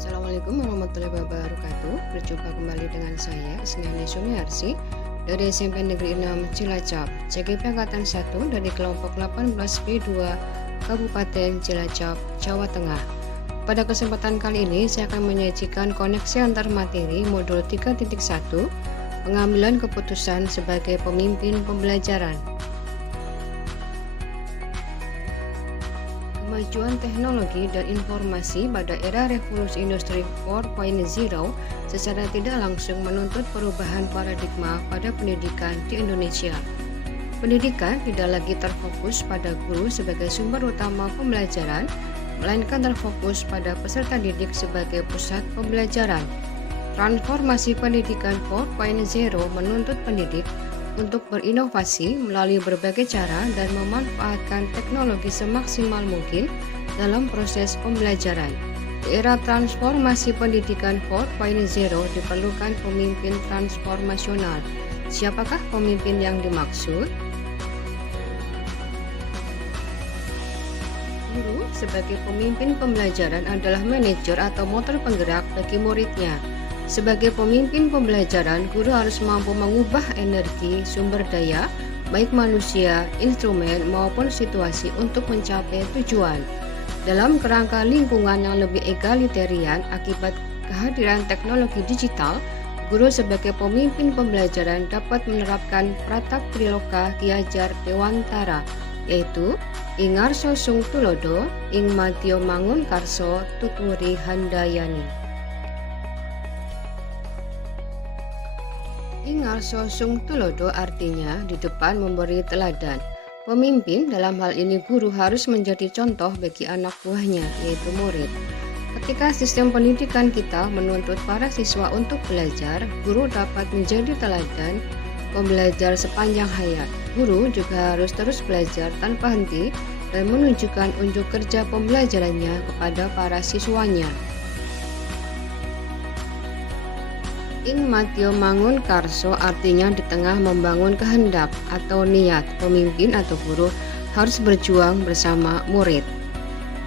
Assalamualaikum warahmatullahi wabarakatuh. Berjumpa kembali dengan saya, Isniani Sumiarsi, dari SMP Negeri 6 Cilacap, CGP Angkatan 1 dari kelompok 18B2 Kabupaten Cilacap, Jawa Tengah. Pada kesempatan kali ini, saya akan menyajikan koneksi antar materi modul 3.1, pengambilan keputusan sebagai pemimpin pembelajaran. Kemajuan teknologi dan informasi pada era revolusi industri 4.0 secara tidak langsung menuntut perubahan paradigma pada pendidikan di Indonesia. Pendidikan tidak lagi terfokus pada guru sebagai sumber utama pembelajaran, melainkan terfokus pada peserta didik sebagai pusat pembelajaran. Transformasi pendidikan 4.0 menuntut pendidik untuk berinovasi melalui berbagai cara dan memanfaatkan teknologi semaksimal mungkin dalam proses pembelajaran. Di era transformasi pendidikan 4.0 diperlukan pemimpin transformasional. Siapakah pemimpin yang dimaksud? Guru sebagai pemimpin pembelajaran adalah manajer atau motor penggerak bagi muridnya. Sebagai pemimpin pembelajaran, guru harus mampu mengubah energi, sumber daya, baik manusia, instrumen, maupun situasi untuk mencapai tujuan. Dalam kerangka lingkungan yang lebih egalitarian akibat kehadiran teknologi digital, guru sebagai pemimpin pembelajaran dapat menerapkan pratap triloka Ki Hajar Dewantara, yaitu Ingarso Sung Tulodo, Ing Madya Mangun Karso, Tutwuri Handayani. Ingarso Sung Tulodo artinya di depan memberi teladan. Pemimpin, dalam hal ini guru, harus menjadi contoh bagi anak buahnya, yaitu murid. Ketika sistem pendidikan kita menuntut para siswa untuk belajar, guru dapat menjadi teladan pembelajar sepanjang hayat. Guru juga harus terus belajar tanpa henti dan menunjukkan unjuk kerja pembelajarannya kepada para siswanya. Ing Madya Mangun Karso artinya di tengah membangun kehendak atau niat. Pemimpin atau guru harus berjuang bersama murid.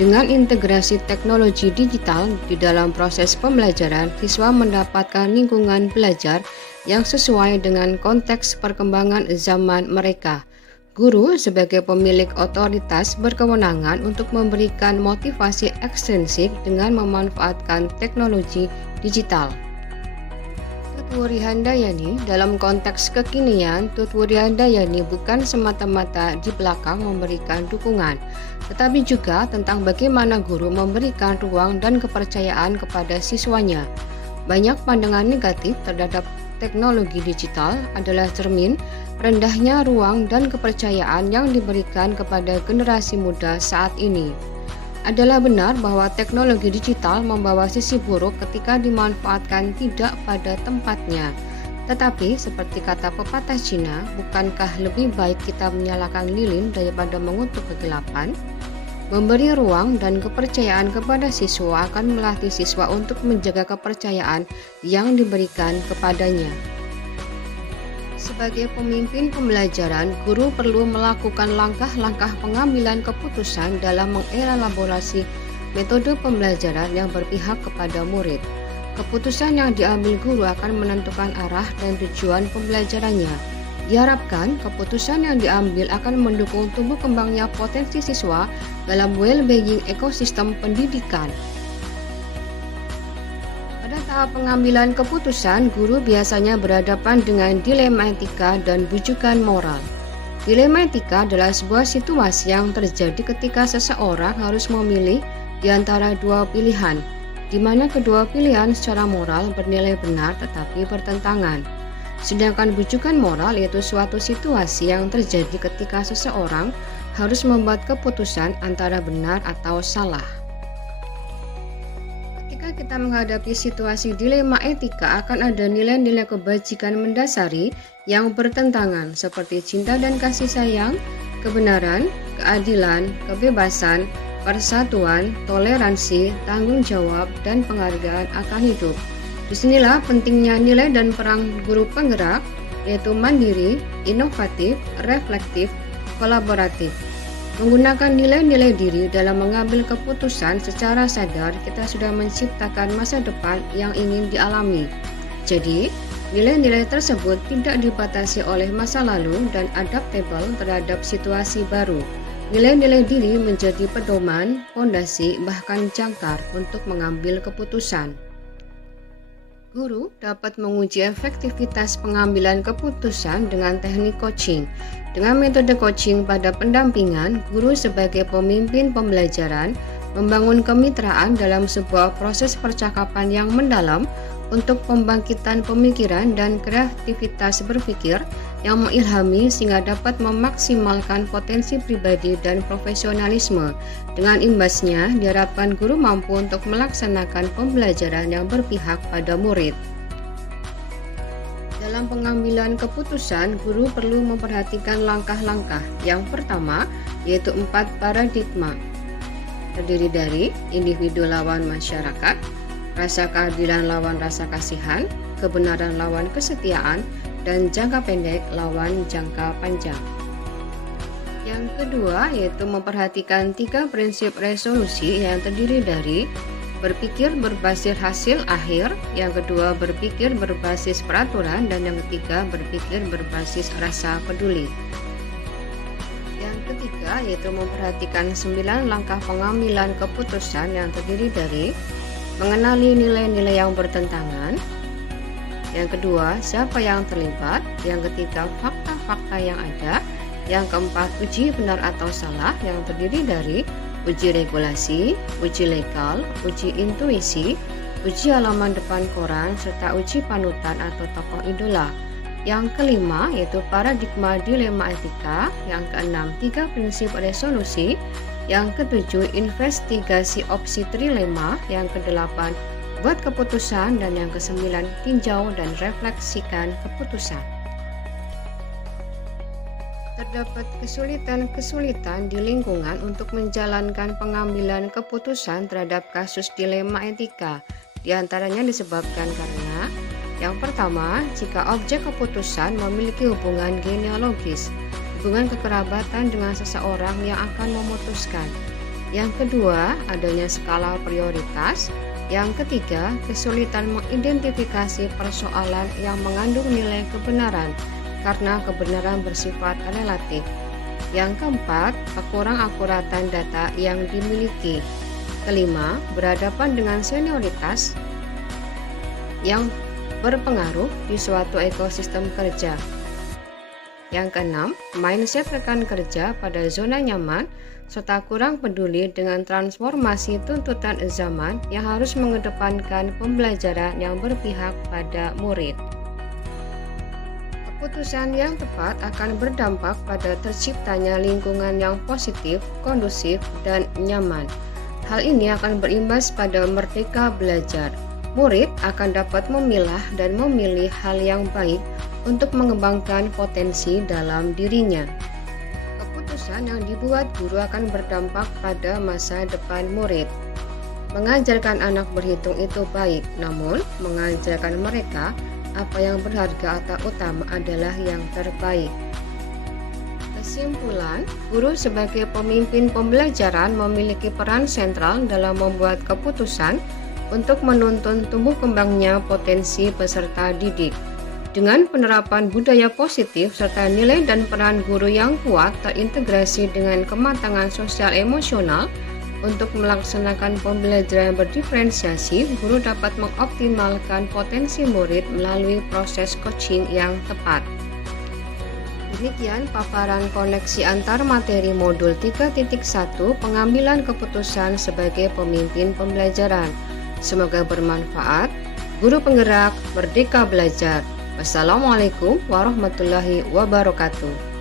Dengan integrasi teknologi digital di dalam proses pembelajaran, siswa mendapatkan lingkungan belajar yang sesuai dengan konteks perkembangan zaman mereka. Guru sebagai pemilik otoritas berkewenangan untuk memberikan motivasi ekstrinsik dengan memanfaatkan teknologi digital. Tutwuri Handayani, dalam konteks kekinian, Tutwuri Handayani bukan semata-mata di belakang memberikan dukungan, tetapi juga tentang bagaimana guru memberikan ruang dan kepercayaan kepada siswanya. Banyak pandangan negatif terhadap teknologi digital adalah cermin rendahnya ruang dan kepercayaan yang diberikan kepada generasi muda saat ini. Adalah benar bahwa teknologi digital membawa sisi buruk ketika dimanfaatkan tidak pada tempatnya. Tetapi seperti kata pepatah Cina, bukankah lebih baik kita menyalakan lilin daripada mengutuk kegelapan? Memberi ruang dan kepercayaan kepada siswa akan melatih siswa untuk menjaga kepercayaan yang diberikan kepadanya. Sebagai pemimpin pembelajaran, guru perlu melakukan langkah-langkah pengambilan keputusan dalam mengelaborasi metode pembelajaran yang berpihak kepada murid. Keputusan yang diambil guru akan menentukan arah dan tujuan pembelajarannya. Diharapkan keputusan yang diambil akan mendukung tumbuh kembangnya potensi siswa dalam well-being ekosistem pendidikan. Pada tahap pengambilan keputusan, guru biasanya berhadapan dengan dilema etika dan bujukan moral. Dilema etika adalah sebuah situasi yang terjadi ketika seseorang harus memilih di antara dua pilihan, di mana kedua pilihan secara moral bernilai benar tetapi bertentangan. Sedangkan bujukan moral yaitu suatu situasi yang terjadi ketika seseorang harus membuat keputusan antara benar atau salah. Ketika kita menghadapi situasi dilema etika, akan ada nilai-nilai kebajikan mendasari yang bertentangan seperti cinta dan kasih sayang, kebenaran, keadilan, kebebasan, persatuan, toleransi, tanggung jawab, dan penghargaan akan hidup. Disinilah pentingnya nilai dan peran guru penggerak, yaitu mandiri, inovatif, reflektif, kolaboratif. Menggunakan nilai-nilai diri dalam mengambil keputusan secara sadar, kita sudah menciptakan masa depan yang ingin dialami. Jadi, nilai-nilai tersebut tidak dibatasi oleh masa lalu dan adaptable terhadap situasi baru. Nilai-nilai diri menjadi pedoman, fondasi, bahkan jangkar untuk mengambil keputusan. Guru dapat menguji efektivitas pengambilan keputusan dengan teknik coaching. Dengan metode coaching pada pendampingan, guru sebagai pemimpin pembelajaran membangun kemitraan dalam sebuah proses percakapan yang mendalam untuk pembangkitan pemikiran dan kreativitas berpikir yang mengilhami sehingga dapat memaksimalkan potensi pribadi dan profesionalisme. Dengan imbasnya, diharapkan guru mampu untuk melaksanakan pembelajaran yang berpihak pada murid. Dalam pengambilan keputusan, guru perlu memperhatikan langkah-langkah. Yang pertama, yaitu 4 paradigma. Terdiri dari individu lawan masyarakat, rasa keadilan lawan rasa kasihan, kebenaran lawan kesetiaan, dan jangka pendek lawan jangka panjang. Yang kedua yaitu memperhatikan 3 prinsip resolusi yang terdiri dari berpikir berbasis hasil akhir, yang kedua berpikir berbasis peraturan, dan yang ketiga berpikir berbasis rasa peduli. Yang ketiga yaitu memperhatikan 9 langkah pengambilan keputusan yang terdiri dari mengenali nilai-nilai yang bertentangan, yang kedua siapa yang terlibat, yang ketiga fakta-fakta yang ada, yang keempat uji benar atau salah yang terdiri dari uji regulasi, uji legal, uji intuisi, uji halaman depan koran, serta uji panutan atau tokoh idola. Yang kelima yaitu paradigma dilema etika, yang keenam 3 prinsip resolusi, yang ketujuh investigasi opsi trilema, yang kedelapan buat keputusan, dan yang kesembilan tinjau dan refleksikan keputusan. Terdapat kesulitan-kesulitan di lingkungan untuk menjalankan pengambilan keputusan terhadap kasus dilema etika. Di antaranya disebabkan karena yang pertama, jika objek keputusan memiliki hubungan genealogis, hubungan kekerabatan dengan seseorang yang akan memutuskan. Yang kedua, adanya skala prioritas. Yang ketiga, kesulitan mengidentifikasi persoalan yang mengandung nilai kebenaran karena kebenaran bersifat relatif. Yang keempat, kekurang-akuratan data yang dimiliki. Kelima, berhadapan dengan senioritas yang berpengaruh di suatu ekosistem kerja. Yang keenam, mindset rekan kerja pada zona nyaman serta kurang peduli dengan transformasi tuntutan zaman yang harus mengedepankan pembelajaran yang berpihak pada murid. Keputusan yang tepat akan berdampak pada terciptanya lingkungan yang positif, kondusif, dan nyaman. Hal ini akan berimbas pada merdeka belajar. Murid akan dapat memilah dan memilih hal yang baik untuk mengembangkan potensi dalam dirinya. Keputusan yang dibuat guru akan berdampak pada masa depan murid. Mengajarkan anak berhitung itu baik, namun mengajarkan mereka apa yang berharga atau utama adalah yang terbaik. Kesimpulan, guru sebagai pemimpin pembelajaran memiliki peran sentral dalam membuat keputusan untuk menuntun tumbuh kembangnya potensi peserta didik. Dengan penerapan budaya positif serta nilai dan peran guru yang kuat terintegrasi dengan kematangan sosial emosional untuk melaksanakan pembelajaran berdiferensiasi, guru dapat mengoptimalkan potensi murid melalui proses coaching yang tepat. Demikian paparan koneksi antar materi modul 3.1 pengambilan keputusan sebagai pemimpin pembelajaran. Semoga bermanfaat. Guru penggerak, merdeka belajar. Wassalamualaikum warahmatullahi wabarakatuh.